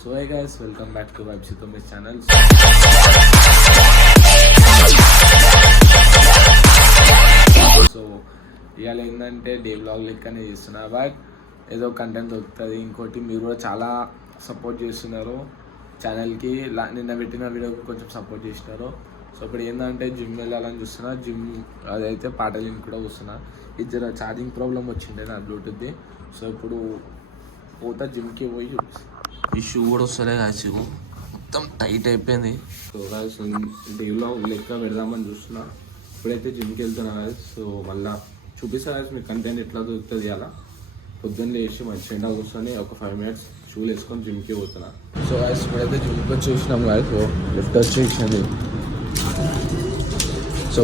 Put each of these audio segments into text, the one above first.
So hey guys, welcome back to Vibes with Umesh channel. So ఇవాళ ఏంటంటే day blog లెక్కనే చేస్తున్నా, but ఏదో కంటెంట్ దొరుకుతుంది. ఇంకోటి మీరు కూడా చాలా సపోర్ట్ చేస్తున్నారు ఛానల్కి. నిన్న పెట్టిన వీడియోకి కొంచెం సపోర్ట్ చేసినారు. సో ఇప్పుడు ఏంటంటే జిమ్ వెళ్ళాలని చూస్తున్నా. జిమ్ అదైతే పాటలిని కూడా వస్తున్నా. ఇద్దరు ఛార్జింగ్ ప్రాబ్లం వచ్చిండే నా బ్లూటూత్ది. సో ఇప్పుడు పోతా జిమ్కి పోయి. ఈ షూ కూడా వస్తలే ఆ షూ మొత్తం టైట్ అయిపోయింది. సో గాయస్ డే బ్లాగ్ లెక్క పెడదామని చూస్తున్నా. ఇప్పుడైతే జిమ్కి వెళ్తున్నా గాయస్. సో మళ్ళీ చూపిస్తా గాయస్ మీకు కంటెంట్ ఎట్లా దొరుకుతుంది. అలా పొద్దున్న లేచి మంచి ఎండ కూర్చొని ఒక 5 minutes షూలు వేసుకొని జిమ్కి పోతున్నా. సో గాయస్ ఇప్పుడైతే జిమ్కి వచ్చి చూసినాం గాయస్. సో లెఫ్ట్ వచ్చేసినది. సో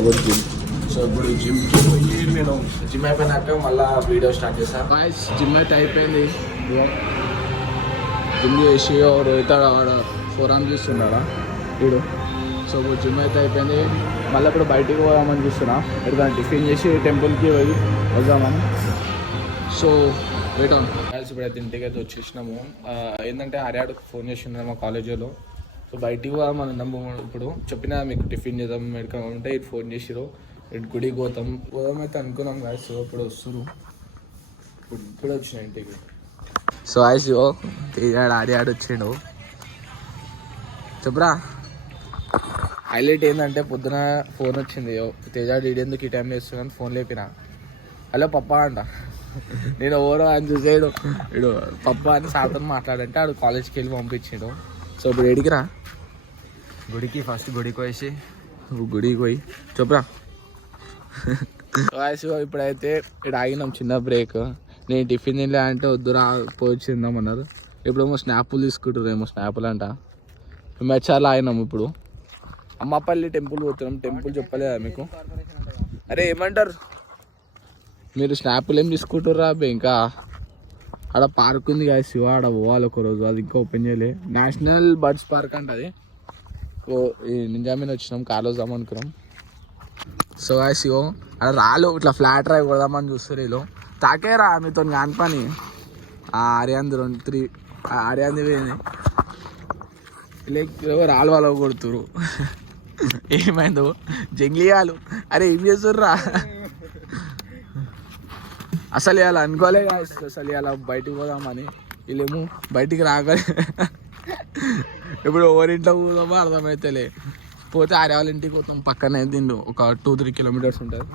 ఇప్పుడు జిమ్కి పోయి నేను జిమ్ అయిపోయినాక మళ్ళీ వీడియో స్టార్ట్ చేస్తాను గాయస్. జిమ్ అయితే అయిపోయింది. జిమ్ చేసి రోహిత 4 రన్స్ చూస్తున్నాడా వీడు. సో ఇప్పుడు జిమ్ అయితే అయిపోయింది. మళ్ళీ ఇప్పుడు బయటికి పోదామని చూస్తున్నా. ఎక్కడ టిఫిన్ చేసి టెంపుల్కి పోయి వద్దామని. So wait on guys. ఇప్పుడైతే ఇంటికి అయితే వచ్చేసినాము. ఏంటంటే హర్యాడకు ఫోన్ చేసినారు మా కాలేజీలో. సో బయటికి పోదామని అన్నాము. ఇప్పుడు చెప్పినా మీకు టిఫిన్ చేద్దాం మెడికల్ ఉంటే ఇటు ఫోన్ చేసిరు. ఇటు గుడికి పోదామైతే అనుకున్నాం గాయస్. సో ఇప్పుడు వస్తున్నారు. ఇప్పుడు వచ్చిన ఇంటికి. సో ఆయిషో తేజాడు ఆడి వచ్చిండు. చెప్పురా. హైలైట్ ఏంటంటే పొద్దున ఫోన్ వచ్చింది. తేజాడు ఈడెందుకు ఈ టైంలో వేస్తున్నాను ఫోన్ లేపిన. హలో పప్పా అంట. నేను ఎవరో ఆయన చూసేడు. వీడు పప్పా అని సార్తో మాట్లాడంటే ఆడు కాలేజ్కి వెళ్ళి పంపించాడు. సో ఇప్పుడు ఏడికిరా? గుడికి. ఫస్ట్ గుడికి వేసి గుడికి పోయి చెప్పురా. ఇప్పుడైతే ఇక్కడ ఆగినాం చిన్న బ్రేక్. నేను టిఫిన్ తినలే అంటే వద్దురా పోయి తిందామన్నారు. ఇప్పుడేమో స్నాపులు తీసుకుంటారు. ఏమో స్నాపులు అంట. మెచ్చాలు ఆగినాం. ఇప్పుడు అమ్మపల్లి టెంపుల్ పోతున్నాం. టెంపుల్ చెప్పలేదా మీకు? అరే ఏమంటారు మీరు? స్నాపులు ఏం తీసుకుంటారా అబ్బే? ఇంకా ఆడ పార్క్ ఉంది కదా శివ, ఆడ పోవాలి ఒకరోజు. అది ఇంకా ఓపెన్ చేయలే. నేషనల్ బర్డ్స్ పార్క్ అంట అది. ఈ నిజామీన వచ్చినాం. కార్ వద్దాం అనుకున్నాం. సో ఆ శివ ఆడ రాలు ఇట్లా ఫ్లాట్ డ్రైవ్ కొడదామని చూస్తారు. వీళ్ళు తాకేరా మీతో కాని పని. ఆర్యాంది 3 ఆర్యాంది పోయింది. రాళ్ళు వాళ్ళు కొడుతురు. ఏమైందో జంగ్లియాలు. అరే ఏం చేస్తుర్రా? అసలు ఇవాళ అనుకోలే అసలు ఇవాళ బయటికి పోదామని. వీళ్ళేమో బయటికి రాగలే. ఇప్పుడు ఎవరింట్లో పోదామో అర్థమైతేలే. పోతే ఆర్య వాళ్ళ ఇంటికి పోతాం. పక్కనే తిండు ఒక 2-3 kilometers ఉంటుంది.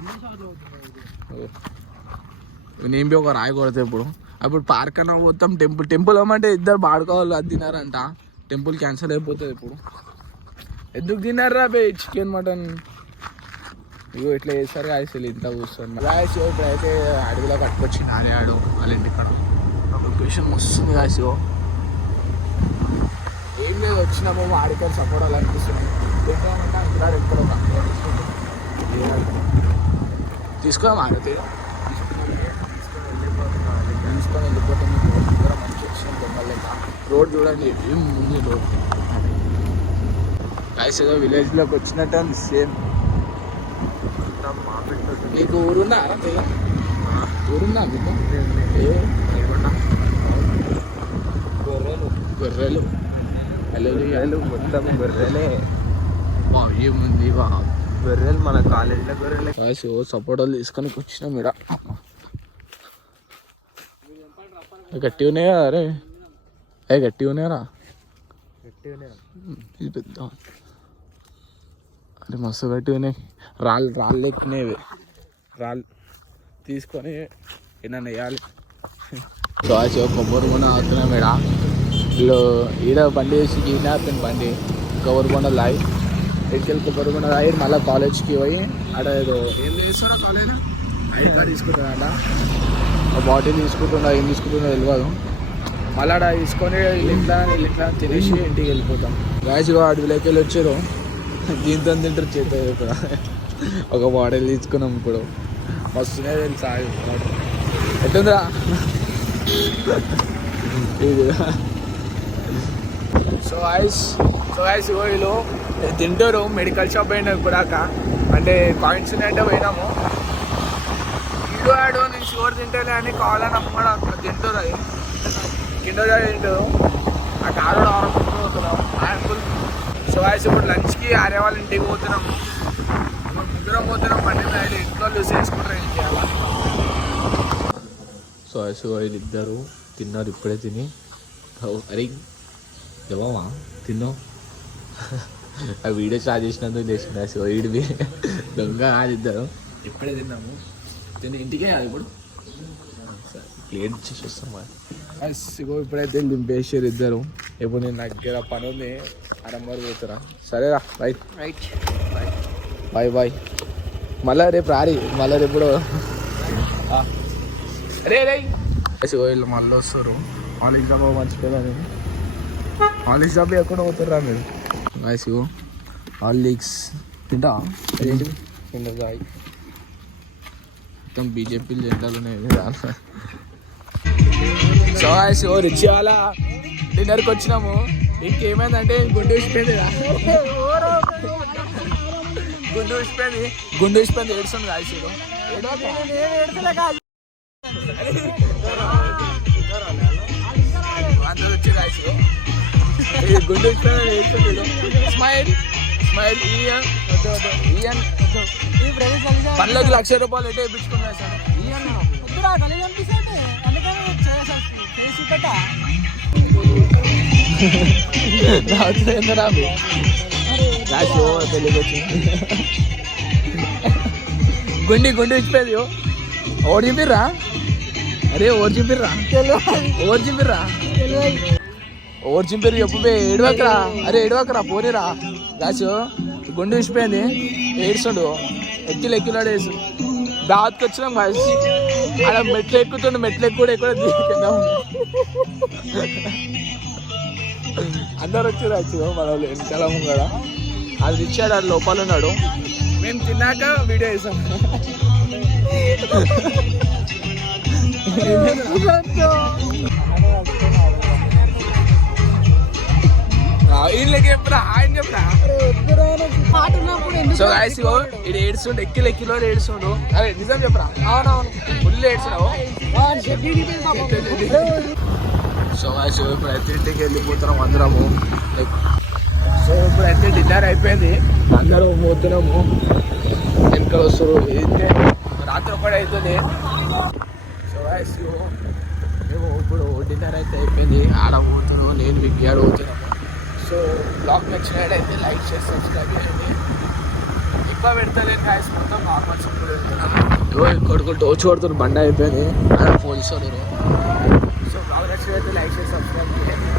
నేను ఒక రాయి కొడతా. అప్పుడు పార్క్ అన్నా పోతాం. టెంపుల్ ఏమంటే ఇద్దరు బాడుకోవాలి. అది తినారంట. టెంపుల్ క్యాన్సిల్ అయిపోతుంది. ఇప్పుడు ఎందుకు తిన్నారా బే చికెన్ మటన్? ఇగో ఇట్లా చేస్తారు అసలు. ఇంత కూర్చొని రాయసో ఇప్పుడైతే అడవిలో కట్టుకొచ్చింది ఆడాడు వాళ్ళ ఇంటికాడ. లొకేషన్ వస్తుంది రాయసో. ఏం లేదు, వచ్చినాము ఆడికాడ సపోర్ట్ అలా అనిపిస్తుంది. తీసుకోమా ఆడితే తీసుకొని వెళ్ళిపోతాం. మంచి వచ్చిన బొమ్మలు లెక్క. రోడ్ చూడండి ఏం ఉంది రోడ్. గాయస్ ఏదో విలేజ్లోకి వచ్చినట్టు ఉంది సేమ్. నీకు ఊరుందా? ఊరుందా మీకు? గొర్రెలు మొత్తం గొర్రెలే. ఏముంది గొర్రెలు మన కాలేజీలో గొర్రెలే. గాయస్ సపోర్ట్ వాళ్ళు తీసుకొని వచ్చినాం. ఇక్కడ గట్టి ఉన్నాయా? అరే అవి గట్టి ఉన్నాయరా? ఇది పెద్ద అంటే మస్తు గట్టి ఉన్నాయి. రాళ్ళు ఎక్కునేవి. రాళ్ళు తీసుకొని ఏమన్నా వేయాలి. సో కొబ్బరి కొండ అవుతున్నాం. వీళ్ళు ఈడ బండి వేసి గీనాపిన బండి కొబ్బరి కొండ లాయి ఎక్కడికి కొబ్బరి కొండ లాయి మళ్ళీ కాలేజ్కి పోయి ఆడ ఏదో ఏం చేస్తాడా కాలేజ్ ఐడి కార్డ్ తీసుకుంటాడా, బాటిల్ తీసుకుంటుండా, ఏం తీసుకుంటుండో తెలియదు. మళ్ళీ ఆడ తీసుకొని ఇట్లా తినేసి ఇంటికి వెళ్ళిపోతాం. గాయస్ అడవిలోకి వెళ్ళి వచ్చారు. దీంతో తింటారు చేత కూడా. ఒక బాటిల్ తీసుకున్నాం. ఇప్పుడు మస్తునే తెలుసా ఎట్టుందిరా? సో ఐస్ వీళ్ళు తింటారు. మెడికల్ షాప్ అయినా కూడా అంటే కాయిన్స్ అంటే పోయినాము. వీడు ఆడు నేను షుగర్ తింటలే అని కావాలని అమ్మడం తింటారు. అది కింద తింటారు. ఆ కారు పోతున్నాం అంకుల్. సో వాయిస్ ఇప్పుడు లంచ్కి ఆర్య వాళ్ళ ఇంటికి పోతున్నాము. ముగ్గురం పోతున్నాం బండి మీద. ఇంట్లో యూస్ చేసుకుంటారు ఏం చేయాలి. సో వీళ్ళిద్దరు తిన్నారు ఇప్పుడే తిని. అరే జవామా తిన్నావు. ఆ వీడియో స్టార్ట్ చేసినందుకు చేసిన సో వీడివి దొంగ ఇద్దరు ఇప్పుడే తిన్నాము. తిని ఇంటికే కాదు ఇప్పుడు ప్లేట్ ఇచ్చేసి వస్తాం. ఇప్పుడైతే దింపేసారు ఇద్దరు. ఇప్పుడు నేను దగ్గర పని ఉంది అరంబర్ పోతురా. సరేరా రైట్ రైట్ బాయ్ బాయ్. మళ్ళా రేపు రారి మళ్ళీ రేపు రే రే వీళ్ళు మళ్ళీ వస్తారు. కాలేజ్ డబ్బా మర్చిపోయాను. కాలేజ్ డబ్బా ఎక్కడ పోతారా మీరు? ఐసిగో హార్లిక్స్ తింటా ఏంటి తింటాయి మొత్తం బీజేపీ జెండాలు ఉన్నాయి. సో ఐసిగో రిచ్ వాళ్ళ డిన్నర్కి వచ్చినాము. ఇంకేమైందంటే గుండు ఊసిపోయింది గుండు ఊసిపోయింది ఏడుస్తుంది ఐసిగో. అందరూ వచ్చేది ఐసిగో. గుండు స్మైల్ స్మైల్ పనులకి 1,00,000 రూపాయలు ఎటే ఇప్పించుకున్నా సార్. తెలుగు వచ్చింది. గుండు ఇచ్చిపోయింది. ఓడి చూపిర్రా. అరే ఓడి చూపిర్రా ఓడి చింపేరు చెప్పు ఏడవకరా. అరే ఏడవకరా పోనీరా. రాసు గుండు విసిపోయింది ఏడుస్తుండు. ఎక్కిలాడు వేసు దావత్కి వచ్చినాం కాదు. అలా మెట్లు ఎక్కుతుండు. మెట్లు ఎక్కువ కింద అందరు వచ్చి రాచ్చు మన వెనకాల ముంగడ. అది ఇచ్చాడు. అది లోపల ఉన్నాడు. మేము తిన్నాక వీడియో వేసాం. వీళ్ళకి చెప్పురా ఆయన చెప్పురా. సో గాయస్ ఇది ఏడుస్తుండు. ఎక్కిలో ఏడుస్తుండు. అరే నిజం చెప్పరా. అవునవును ఫుల్ ఏడుస్తున్నావు. సో గాయస్ ఇప్పుడైతే ఇంటికి వెళ్ళిపోతున్నాం అందరము. లైక్ సో ఇప్పుడైతే డిన్నర్ అయిపోయింది. అందరూ పోతున్నాము. వెనకాల వస్తారు. ఏంటంటే రాత్రి ఒకటి అవుతుంది. సో గాయస్ మేము ఇప్పుడు డిన్నర్ అయితే అయిపోయింది. ఆడ పోతున్నాం. నేను మీకు ఆడ పోతున్నాము. సో బ్లాగ్ నచ్చినట్టయితే లైక్ చేసి సబ్స్క్రైబ్ చేయండి. ఎక్కువ పెడతలేను గాయస్. మొత్తం నార్మల్ సింపుల్ పెడుతున్నాను. కొడుకుంటూ వచ్చి కొడుతున్నారు. బండి అయిపోయింది. అలా పోలీసు వాళ్ళు. సో బ్లాగ్ నచ్చినట్టయితే లైక్ చేసి సబ్స్క్రైబ్ చేయండి.